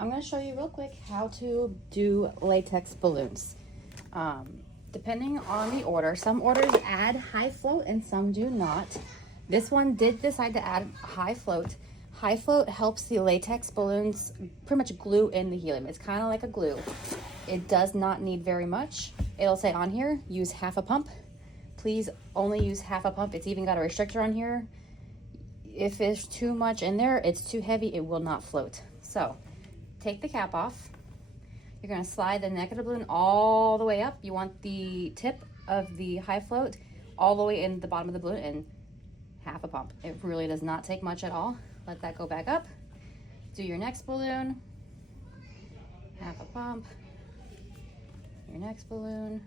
I'm going to show you real quick how to do latex balloons. Depending on the order, some orders add high float and some do not. This one did decide to add high float. High float helps the latex balloons pretty much glue in the helium. It's kind of like a glue. It does not need very much. It'll say on here, use half a pump. Please only use half a pump. It's even got a restrictor on here. If there's too much in there, it's too heavy, it will not float. So take the cap off. You're gonna slide the neck of the balloon all the way up. You want the tip of the high float all the way in the bottom of the balloon and half a pump. It really does not take much at all. Let that go back up. Do your next balloon, half a pump, your next balloon.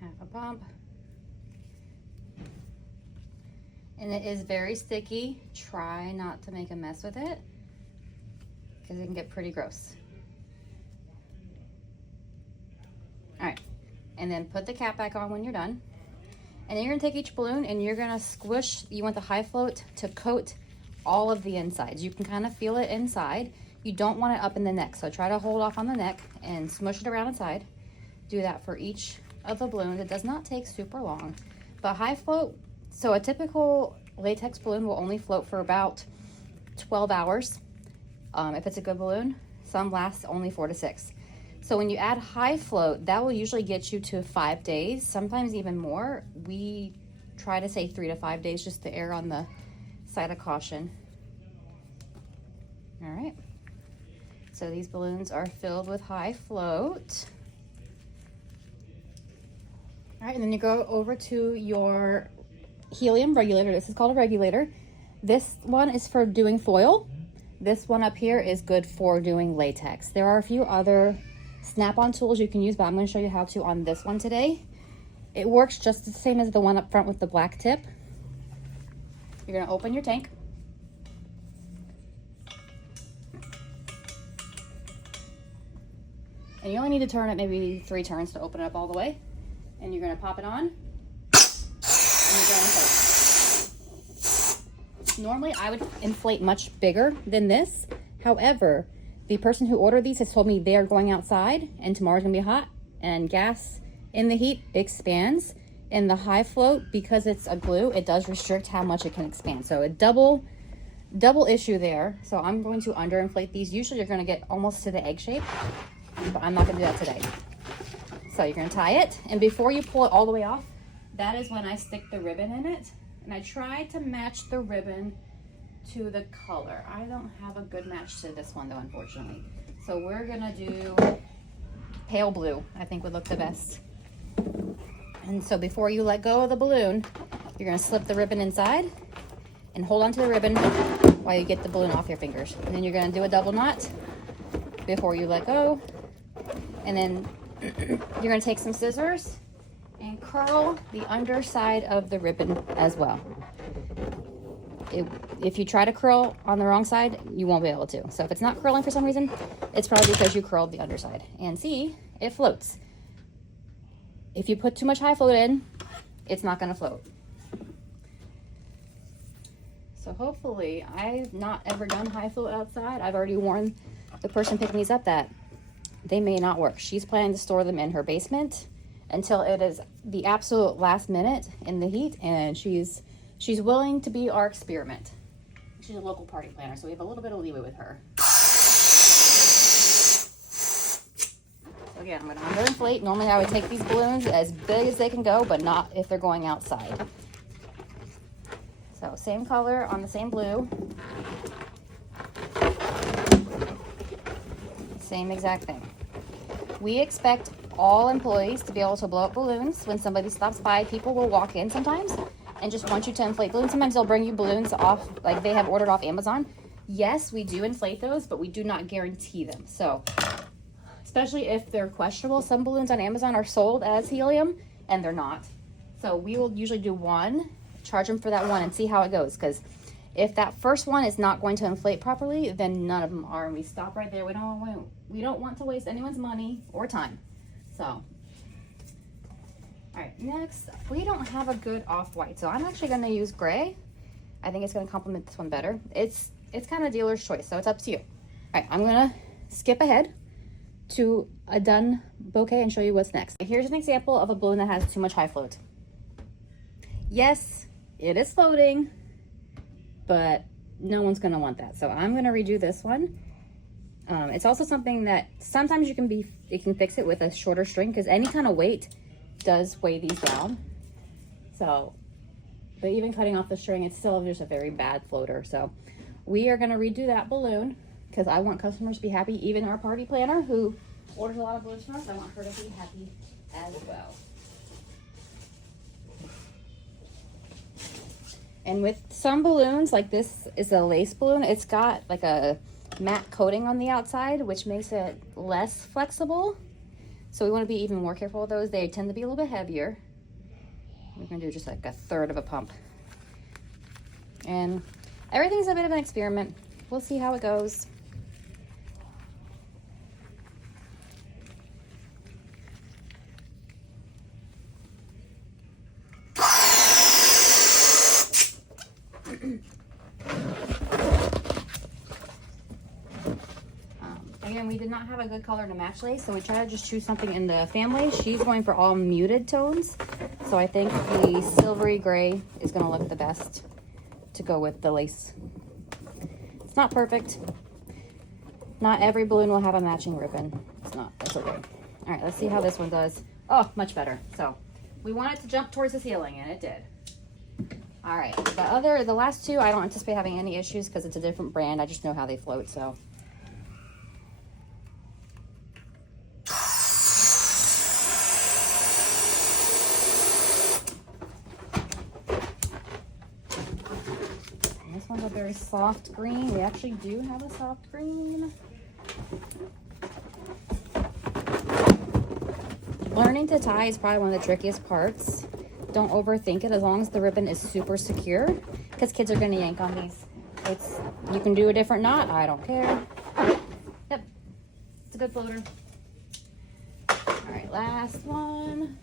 Half a pump. And it is very sticky. Try not to make a mess with it because it can get pretty gross. All right, and then put the cap back on when you're done. And then you're gonna take each balloon and you're gonna squish, you want the high float to coat all of the insides. You can kind of feel it inside. You don't want it up in the neck, so try to hold off on the neck and smush it around inside. Do that for each of the balloons. It does not take super long, but high float, so a typical latex balloon will only float for about 12 hours. If it's a good balloon, some last only 4 to 6. So when you add high float, that will usually get you to 5 days, sometimes even more. We try to say 3 to 5 days just to err on the side of caution. All right, so these balloons are filled with high float. All right, and then you go over to your helium regulator. This is called a regulator. This one is for doing foil. This one up here is good for doing latex. There are a few other snap-on tools you can use, but I'm going to show you how to on this one today. It works just the same as the one up front with the black tip. You're going to open your tank. And you only need to turn it maybe 3 turns to open it up all the way. And you're going to pop it on. And you're going to inflate. Normally, I would inflate much bigger than this. However, the person who ordered these has told me they are going outside and tomorrow's going to be hot and gas in the heat expands. In the high float, because it's a glue, it does restrict how much it can expand. So a double issue there. So I'm going to underinflate these. Usually you're going to get almost to the egg shape, but I'm not going to do that today. So you're going to tie it, and before you pull it all the way off, that is when I stick the ribbon in it. And I try to match the ribbon to the color. I don't have a good match to this one though, unfortunately. So we're going to do pale blue, I think would look the best. And so before you let go of the balloon, you're going to slip the ribbon inside and hold onto the ribbon while you get the balloon off your fingers. And then you're going to do a double knot before you let go. And then you're going to take some scissors and curl the underside of the ribbon as well. If you try to curl on the wrong side, you won't be able to. So if it's not curling for some reason, it's probably because you curled the underside. And see, it floats. If you put too much high float in, it's not going to float. So hopefully, I've not ever done high float outside. I've already warned the person picking these up that they may not work. She's planning to store them in her basement until it is the absolute last minute in the heat, and she's willing to be our experiment. She's a local party planner, so we have a little bit of leeway with her. So again, I'm going to underinflate. Normally I would take these balloons as big as they can go, but not if they're going outside. So same color on the same blue. Same exact thing. We expect all employees to be able to blow up balloons. When somebody stops by, people will walk in sometimes and just want you to inflate balloons. Sometimes they'll bring you balloons off, like they have ordered off Amazon. Yes, we do inflate those, but we do not guarantee them. So, especially if they're questionable, some balloons on Amazon are sold as helium and they're not. So we will usually do one, charge them for that one and see how it goes. Because if that first one is not going to inflate properly, then none of them are. And we stop right there. We don't want to waste anyone's money or time. So All right, next, we don't have a good off-white, so I'm actually gonna use gray. I think it's gonna complement this one better. It's kind of dealer's choice, so it's up to you. All right, I'm gonna skip ahead to a done bouquet and show you what's next. Here's an example of a balloon that has too much high float. Yes, it is floating, but no one's gonna want that. So I'm gonna redo this one. It's also something that sometimes you can fix it with a shorter string, because any kind of weight does weigh these down. So, but even cutting off the string, it's still just a very bad floater. So we are gonna redo that balloon because I want customers to be happy. Even our party planner who orders a lot of balloons from us, I want her to be happy as well. And with some balloons, like this is a lace balloon, it's got like a matte coating on the outside, which makes it less flexible. So we want to be even more careful with those. They tend to be a little bit heavier. We're going to do just like a third of a pump. And everything's a bit of an experiment. We'll see how it goes. Again, we did not have a good color to match lace, so we tried to just choose something in the family. She's going for all muted tones, so I think the silvery gray is going to look the best to go with the lace. It's not perfect. Not every balloon will have a matching ribbon. It's not. That's okay. All right, let's see how this one does. Oh, much better. So we want it to jump towards the ceiling, and it did. All right, the last two, I don't anticipate having any issues because it's a different brand. I just know how they float, so. This one's a very soft green. We actually do have a soft green. Learning to tie is probably one of the trickiest parts. Don't overthink it as long as the ribbon is super secure, because kids are going to yank on these. You can do a different knot. I don't care. Yep. It's a good floater. All right, last one.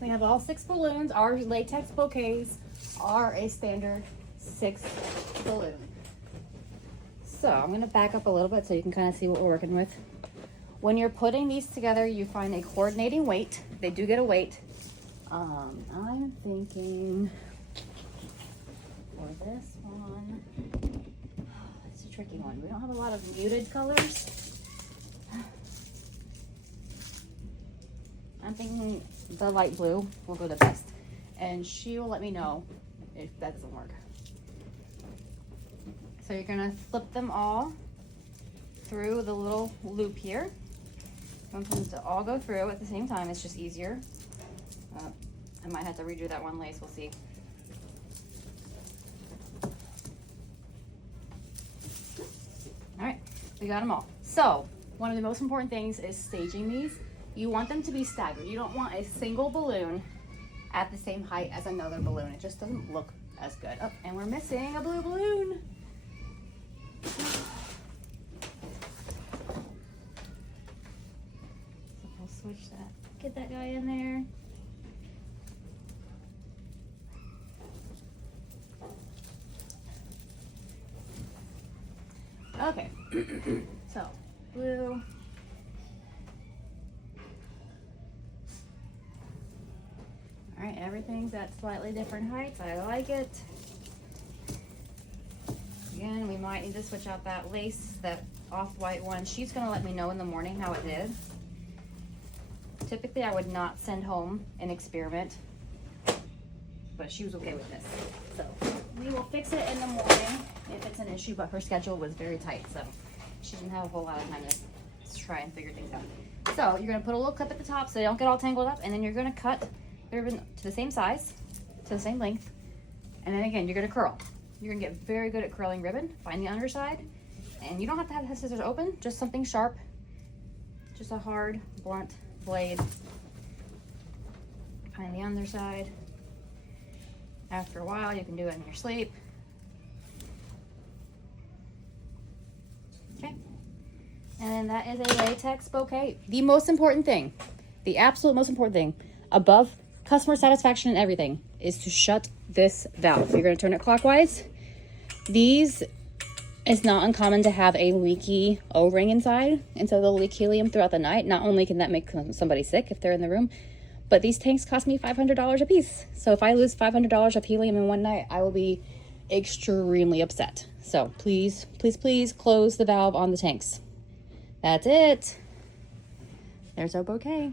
We have all 6 balloons. Our latex bouquets are a standard 6 balloon. So I'm going to back up a little bit so you can kind of see what we're working with. When you're putting these together, you find a coordinating weight. They do get a weight. I'm thinking for this one, it's a tricky one. We don't have a lot of muted colors. I'm thinking the light blue will go the best, and she will let me know if that doesn't work. So you're gonna flip them all through the little loop here. Want them to all go through at the same time. It's just easier. I might have to redo that one lace. We'll see. All right, we got them all. So one of the most important things is staging these. You want them to be staggered. You don't want a single balloon at the same height as another balloon. It just doesn't look as good. Oh, and we're missing a blue balloon. So we'll switch that. Get that guy in there. Okay. So, blue. All right, everything's at slightly different heights. I like it. Again, we might need to switch out that lace, that off-white one. She's gonna let me know in the morning how it did. Typically, I would not send home an experiment, but she was okay with this. So we will fix it in the morning if it's an issue, but her schedule was very tight, so she didn't have a whole lot of time to let's try and figure things out. So you're gonna put a little clip at the top so they don't get all tangled up, and then you're gonna cut the ribbon to the same size, to the same length, and then again, you're gonna curl. You're gonna get very good at curling ribbon. Find the underside, and you don't have to have the scissors open, just something sharp, just a hard, blunt blade. Find the underside. After a while, you can do it in your sleep. Okay. And that is a latex bouquet. The most important thing, the absolute most important thing, above customer satisfaction and everything, is to shut this valve. You're going to turn it clockwise. These, it's not uncommon to have a leaky O-ring inside, and so they'll leak helium throughout the night. Not only can that make somebody sick if they're in the room, but these tanks cost me $500 a piece. So if I lose $500 of helium in one night, I will be extremely upset. So please, please, please close the valve on the tanks. That's it. There's our bouquet.